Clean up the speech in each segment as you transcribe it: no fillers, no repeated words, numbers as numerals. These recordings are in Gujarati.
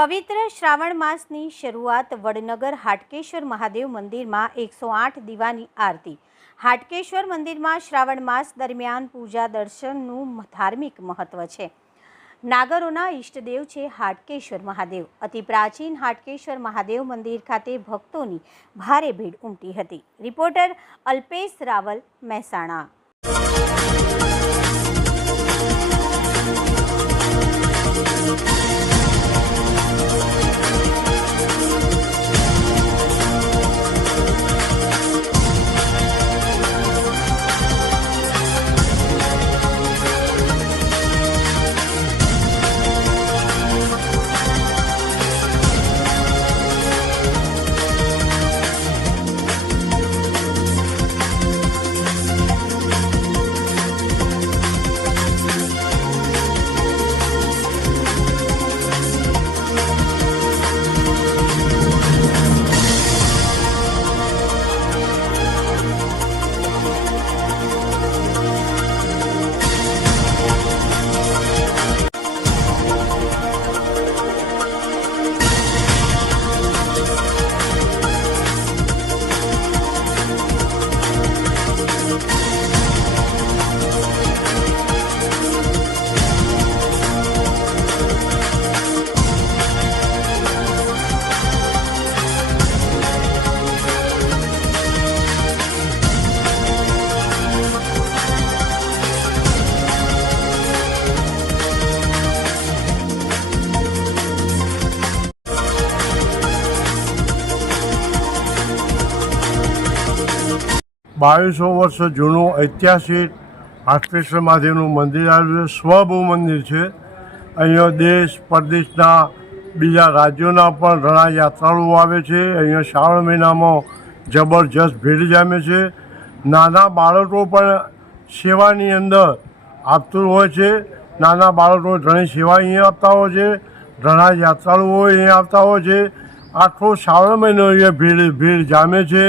પવિત્ર શ્રાવણ માસની શરૂઆત વડનગર હાટકેશ્વર મહાદેવ મંદિરમાં 108 દીવાની આરતી। હાટકેશ્વર મંદિરમાં શ્રાવણ માસ દરમિયાન પૂજા દર્શનનું ધાર્મિક મહત્વ છે। નાગરોના ઈષ્ટદેવ છે હાટકેશ્વર મહાદેવ। અતિ પ્રાચીન હાટકેશ્વર મહાદેવ મંદિર ખાતે ભક્તોની ભારે ભીડ ઉમટી હતી। રિપોર્ટર અલ્પેશ રાવલ, મહેસાણા। બાવીસો વર્ષ જૂનું ઐતિહાસિક હાટકેશ્વર મહાદેવનું મંદિર આવેલું છે। સ્વભૂ મંદિર છે। અહીંયા દેશ પરદેશના બીજા રાજ્યોના પણ ઘણા યાત્રાળુઓ આવે છે। અહીંયા શ્રાવણ મહિનામાં જબરજસ્ત ભીડ જામે છે। નાના બાળકો પણ સેવાની અંદર આપતું હોય છે। નાના બાળકો ઘણી સેવા અહીંયા આપતા હોય છે। ઘણા યાત્રાળુઓ અહીંયા આવતા હોય છે। આખો શ્રાવણ મહિનો અહીંયા ભીડ જામે છે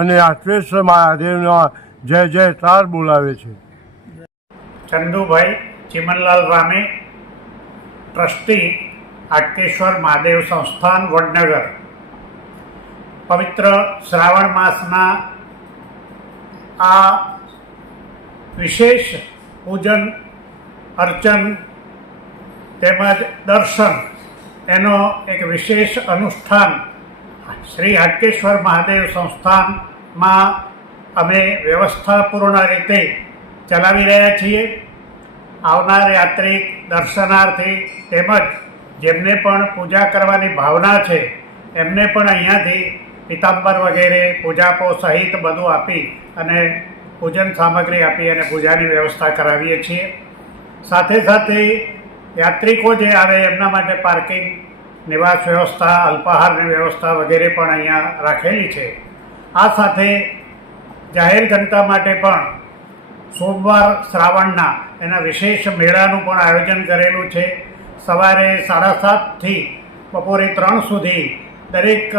અને હાટકેશ્વર મહાદેવના જય જયકાર બોલાવે છે। ચંદુભાઈ ચિમનલાલ રામે, ટ્રસ્ટી હાટકેશ્વર મહાદેવ સંસ્થાન વડનગર। પવિત્ર શ્રાવણ માસના આ વિશેષ પૂજન અર્ચન તેમજ દર્શન એનો એક વિશેષ અનુષ્ઠાન શ્રી હાટકેશ્વર મહાદેવ સંસ્થાનમાં અમે વ્યવસ્થાપૂર્ણ રીતે ચલાવી રહ્યા છીએ। આવનાર યાત્રિક દર્શનાર્થી તેમજ જેમને પણ પૂજા કરવાની ભાવના છે એમને પણ અહીંયાથી પિતાંબર વગેરે પૂજાપો સહિત બધું આપી અને પૂજન સામગ્રી આપી અને પૂજાની વ્યવસ્થા કરાવીએ છીએ। સાથે સાથે યાત્રિકો જે આવે એમના માટે પાર્કિંગ, નિવાસ વ્યવસ્થા, અલ્પાહારની વ્યવસ્થા વગેરે પણ અહીંયા રાખેલી છે। આ સાથે જાહેર જનતા માટે પણ સોમવાર શ્રાવણના એના વિશેષ મેળાનું પણ આયોજન કરેલું છે। સવારે 7:30થી બપોરે 3 સુધી દરેક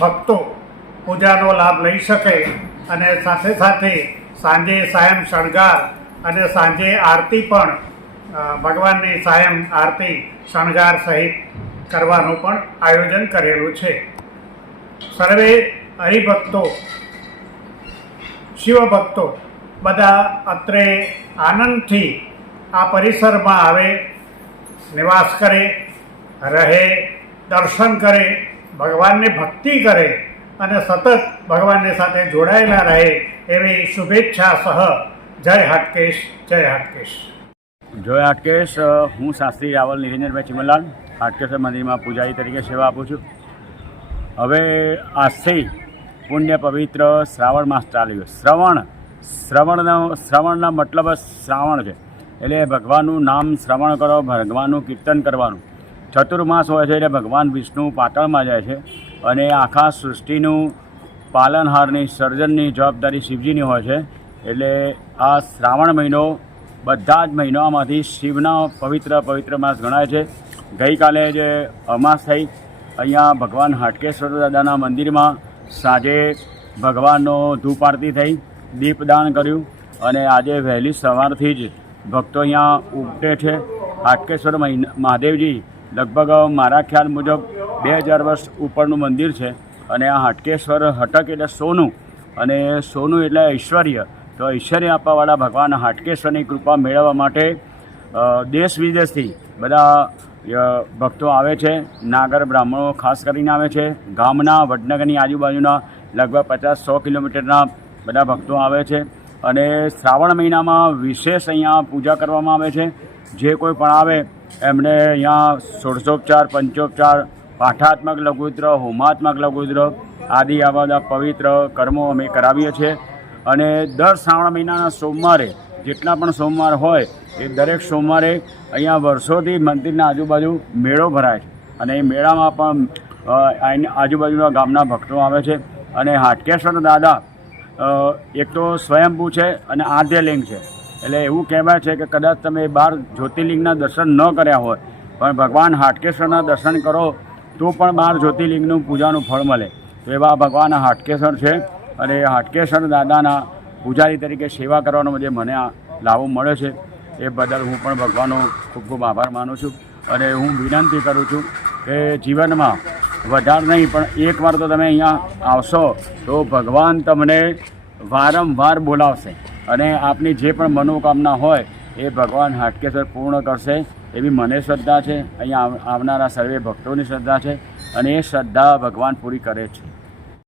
ભક્તો પૂજાનો લાભ લઈ શકે અને સાથે સાથે સાંજે સાયં શણગાર અને સાંજે આરતી પણ ભગવાનની સાયં આરતી શણગાર સહિત કરવાનું પણ આયોજન કરેલું છે। સર્વે હરિભક્તો, શિવભક્તો બધા અત્રે આનંદથી આ પરિસરમાં આવે, નિવાસ કરે, રહે, દર્શન કરે, ભગવાનની ભક્તિ કરે અને સતત ભગવાનની સાથે જોડાયેલા રહે એવી શુભેચ્છા સહ જય હાટકેશ, જય હાટકેશ। જય હાટકેશ। હું શાસ્ત્રી રાવલ નિરંજનભાઈ ચિમનલાલ હાટકેશ્વર મંદિરમાં પૂજારી તરીકે સેવા આપું છું। હવે આજથી પુણ્ય પવિત્ર શ્રાવણ માસ ચાલ્યો। શ્રવણના મતલબ શ્રાવણ છે એટલે ભગવાનનું નામ શ્રવણ કરો, ભગવાનનું કીર્તન કરવાનું। ચતુર્માસ હોય છે એટલે ભગવાન વિષ્ણુ પાતાળમાં જાય છે અને આખા સૃષ્ટિનું પાલનહારની સર્જનની જવાબદારી શિવજીની હોય છે। એટલે આ શ્રાવણ મહિનો બધા જ મહિનામાંથી શિવના પવિત્ર માસ ગણાય છે। ગઈકાલે જે અમાસ થઈ, અહીંયા ભગવાન હાટકેશ્વર દાદાના મંદિરમાં સાંજે ભગવાનનો ધૂપ આરતી થઈ, દીપદાન કર્યું અને આજે વહેલી સવારથી જ ભક્તો અહીંયા ઉમટે છે। હાટકેશ્વર મહાદેવજી લગભગ મારા ખ્યાલ મુજબ 2000 વર્ષ ઉપરનું મંદિર છે. અને આ હાટકેશ્વર હટક એટલે સોનું અને સોનું એટલે ઐશ્વર્ય. તો ઐશ્વર્ય આપવાવાળા ભગવાન હાટકેશ્વરની કૃપા મેળવવા માટે દેશ વિદેશથી બધા ભક્તો આવે છે. નાગર બ્રાહ્મણો ખાસ કરીને આવે છે. ગામના વડનગરની આજુબાજુના લગભગ 50-100 કિલોમીટરના બધા ભક્તો આવે છે. અને શ્રાવણ મહિનામાં વિશેષ અહીંયા પૂજા કરવામાં આવે છે. જે કોઈ પણ આવે એમને અહીંયા ષોડશોપચાર, પંચોપચાર, પાઠાત્મક લઘુદ્ર, હોમાત્મક લઘુદ્ર આદિ આ બધા પવિત્ર કર્મો અમે કરાવીએ છીએ. અને દર શ્રાવણ મહિનાના સોમવારે જેટલા પણ સોમવાર હોય એ દરેક સોમવારે અહીંયા વર્ષોથી મંદિરના આજુબાજુ મેળો ભરાય છે. અને એ મેળામાં પણ આજુબાજુના ગામના ભક્તો આવે છે. અને હાટકેશ્વર દાદા એક તો સ્વયંભૂ છે અને આદ્યલિંગ છે. એટલે એવું કહેવાય છે કે કદાચ તમે 12 જ્યોતિર્લિંગના દર્શન ન કર્યા હોય પણ ભગવાન હાટકેશ્વરના દર્શન કરો તો પણ 12 જ્યોતિર્લિંગનું પૂજાનું ફળ મળે. તો એવા ભગવાન હાટકેશ્વર છે. અને હાટકેશ્વર દાદાના પૂજારી તરીકે સેવા કરવાનો જે મને આ લાભો મળે છે એ બદલ હું પણ ભગવાનનો ખૂબ ખૂબ આભાર માનું છું. અને હું વિનંતી કરું છું કે જીવનમાં વધારે નહીં પણ એકવાર તો તમે અહીંયા આવશો તો ભગવાન તમને વારંવાર બોલાવશે અને આપની જે પણ મનોકામના હોય એ ભગવાન હાટકેશ્વર પૂર્ણ કરશે એવી મને શ્રદ્ધા છે. અહીંયા આવનારા સર્વે ભક્તોની શ્રદ્ધા છે અને એ શ્રદ્ધા ભગવાન પૂરી કરે છે.